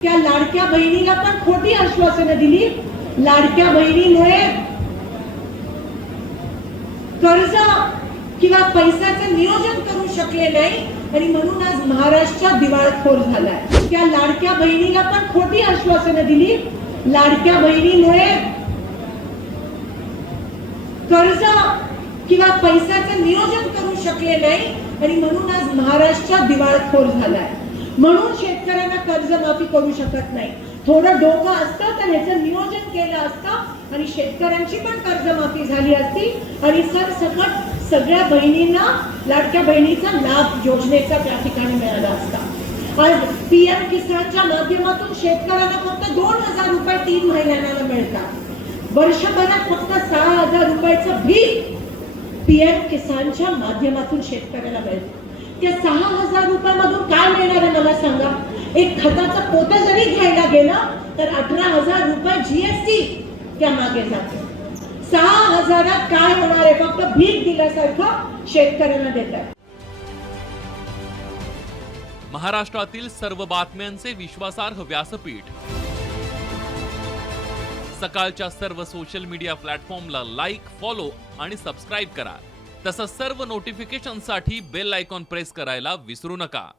त्या लाडक्या बहिणीला पण खोटी आश्वासनं दिली? लाडक्या बहिणीमुळे कर्ज किंवा पैशाचं नियोजन करू शकले नाही आणि म्हणून आज महाराष्ट्र दिवाळखोर झालाय. त्या लाडक्या बहिणीला पण खोटी आश्वासनं दिली? लाडक्या बहिणीमुळे कर्ज किंवा पैशाचं नियोजन करू शकले नाही आणि म्हणून आज महाराष्ट्र दिवाळखोर झालाय. म्हणून शेतकऱ्यांना कर्जमाफी करू शकत नाही. थोडं डोकं असतं तर ह्याचं नियोजन केलं असतं आणि शेतकऱ्यांची पण कर्जमाफी झाली असती. आणि सरसकट सगळ्या बहिणींना लाडक्या बहिणीचा लाभ योजनेचा त्या ठिकाणी मिळाला असता. आज पीएम किसानच्या माध्यमातून शेतकऱ्यांना फक्त दोन हजार रुपये तीन महिन्यांना मिळतात. वर्षभरात फक्त सहा हजार रुपयाचं भीक पीएम किसानच्या माध्यमातून शेतकऱ्याला मिळतं. त्या सहा हजार रुपयामधून काय मिळणार आहे मला सांगा एक खताचं पोत जरी घ्यायला गेलं तर अठरा हजार रुपये जीएसटी त्या मागे जाते. सहा हजारात काय होणार आहे? फक्त भीक दिल्यासारखं शेतकऱ्यांना देतात. महाराष्ट्रातील सर्व बातम्यांचे विश्वासार्ह व्यासपीठ. सकाळच्या सर्व सोशल मीडिया प्लॅटफॉर्मला लाईक फॉलो आणि सबस्क्राईब करा. तसंच सर्व नोटिफिकेशनसाठी बेल आयकॉन प्रेस करायला विसरू नका.